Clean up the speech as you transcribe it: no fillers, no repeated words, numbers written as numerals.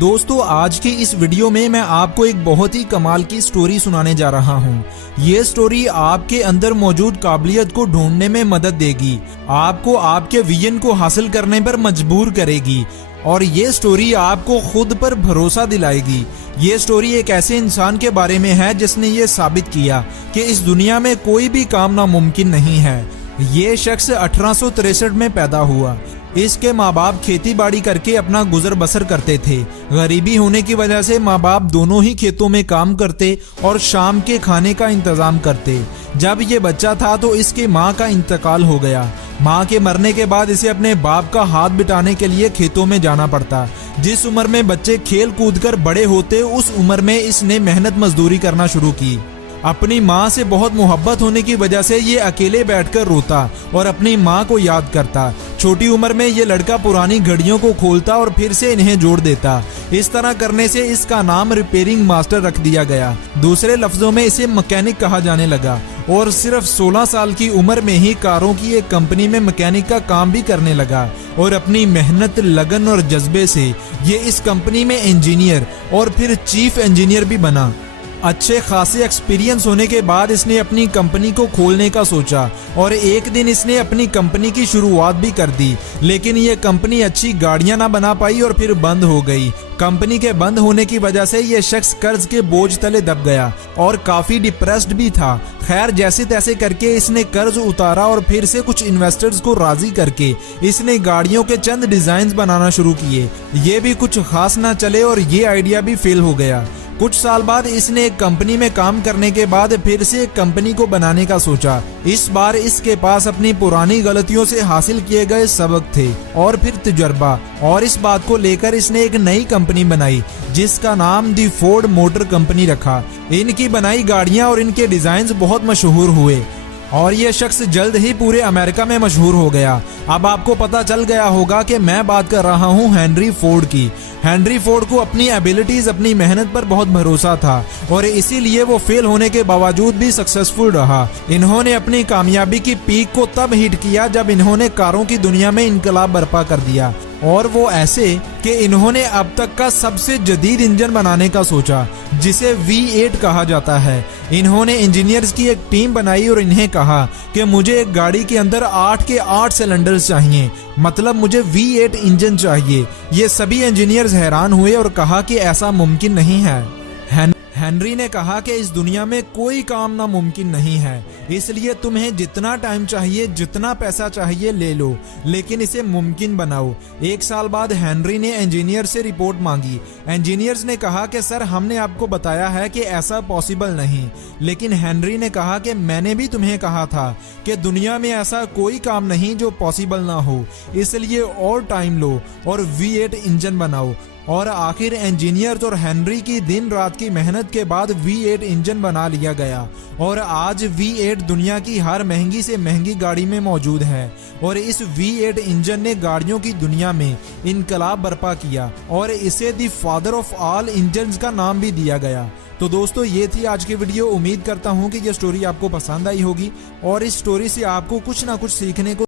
दोस्तों आज की इस वीडियो में मैं आपको एक बहुत ही कमाल की स्टोरी सुनाने जा रहा हूँ। ये स्टोरी आपके अंदर मौजूद काबिलियत को ढूंढने में मदद देगी, आपको आपके विजन को हासिल करने पर मजबूर करेगी और ये स्टोरी आपको खुद पर भरोसा दिलाएगी। ये स्टोरी एक ऐसे इंसान के बारे में है जिसने ये साबित किया कि इस दुनिया में कोई भी काम नामुमकिन नहीं है। ये शख्स 1863 में पैदा हुआ। इसके माँ बाप खेती बाड़ी करके अपना गुजर बसर करते थे। गरीबी होने की वजह से माँ बाप दोनों ही खेतों में काम करते और शाम के खाने का इंतजाम करते। जब ये बच्चा था तो इसकी माँ का इंतकाल हो गया। माँ के मरने के बाद इसे अपने बाप का हाथ बिटाने के लिए खेतों में जाना पड़ता। जिस उम्र में बच्चे खेल कूद कर बड़े होते उस उम्र में इसने मेहनत मजदूरी करना शुरू की। अपनी माँ से बहुत मोहब्बत होने की वजह से ये अकेले बैठकर रोता और अपनी माँ को याद करता। छोटी उम्र में ये लड़का पुरानी घड़ियों को खोलता और फिर से इन्हें जोड़ देता। इस तरह करने से इसका नाम रिपेयरिंग मास्टर रख दिया गया। दूसरे लफ्जों में इसे मैकेनिक कहा जाने लगा और सिर्फ 16 साल की उम्र में ही कारों की एक कंपनी में मैकेनिक का काम भी करने लगा और अपनी मेहनत, लगन और जज्बे से ये इस कंपनी में इंजीनियर और फिर चीफ इंजीनियर भी बना। अच्छे खासे एक्सपीरियंस होने के बाद इसने अपनी कंपनी को खोलने का सोचा और एक दिन इसने अपनी कंपनी की शुरुआत भी कर दी, लेकिन ये कंपनी अच्छी गाड़ियां ना बना पाई और फिर बंद हो गई। कंपनी के बंद होने की वजह से ये शख्स कर्ज के बोझ तले दब गया और काफी डिप्रेस्ड भी था। खैर जैसे तैसे करके इसने कर्ज उतारा और फिर से कुछ इन्वेस्टर्स को राजी करके इसने गाड़ियों के चंद डिजाइन बनाना शुरू किए। ये भी कुछ खास ना चले और ये आइडिया भी फेल हो गया। कुछ साल बाद इसने एक कंपनी में काम करने के बाद फिर से एक कंपनी को बनाने का सोचा। इस बार इसके पास अपनी पुरानी गलतियों से हासिल किए गए सबक थे और फिर तजुर्बा, और इस बात को लेकर इसने एक नई कंपनी बनाई जिसका नाम दी फोर्ड मोटर कंपनी रखा। इनकी बनाई गाड़ियां और इनके डिजाइन बहुत मशहूर हुए और ये शख्स जल्द ही पूरे अमेरिका में मशहूर हो गया। अब आपको पता चल गया होगा कि मैं बात कर रहा हूँ हेनरी फोर्ड की। हेनरी फोर्ड को अपनी एबिलिटीज, अपनी मेहनत पर बहुत भरोसा था और इसीलिए वो फेल होने के बावजूद भी सक्सेसफुल रहा। इन्होंने अपनी कामयाबी की पीक को तब हिट किया जब इन्होंने कारों की दुनिया में इनकलाब बर्पा कर दिया, और वो ऐसे कि इन्होंने अब तक का सबसे जदीद इंजन बनाने का सोचा जिसे V8 कहा जाता है। इन्होंने इंजीनियर्स की एक टीम बनाई और इन्हें कहा कि मुझे एक गाड़ी के अंदर 8 के 8 सिलेंडर्स चाहिए, मतलब मुझे V8 इंजन चाहिए। ये सभी इंजीनियर्स हैरान हुए और कहा कि ऐसा मुमकिन नहीं है। हेनरी ने कहा कि इस दुनिया में कोई काम नामुमकिन नहीं है, इसलिए तुम्हें जितना टाइम चाहिए, जितना पैसा चाहिए ले लो, लेकिन इसे मुमकिन बनाओ। एक साल बाद हेनरी ने इंजीनियर से रिपोर्ट मांगी। इंजीनियर्स ने कहा कि सर हमने आपको बताया है कि ऐसा पॉसिबल नहीं, लेकिन हेनरी ने कहा कि मैंने भी तुम्हें कहा था कि दुनिया में ऐसा कोई काम नहीं जो पॉसिबल ना हो, इसलिए और टाइम लो और V8 इंजन बनाओ। और आखिर इंजीनियर्स और हेनरी की दिन रात की मेहनत के बाद V8 इंजन बना लिया गया और आज V8 दुनिया की हर महंगी से महंगी गाड़ी में मौजूद है और इस V8 इंजन ने गाड़ियों की दुनिया में इनकलाब बर्पा किया और इसे the father of all engines का नाम भी दिया गया। तो दोस्तों ये थी आज की वीडियो। उम्मीद करता हूँ कि ये स्टोरी आपको पसंद आई होगी और इस स्टोरी से आपको कुछ ना कुछ सीखने को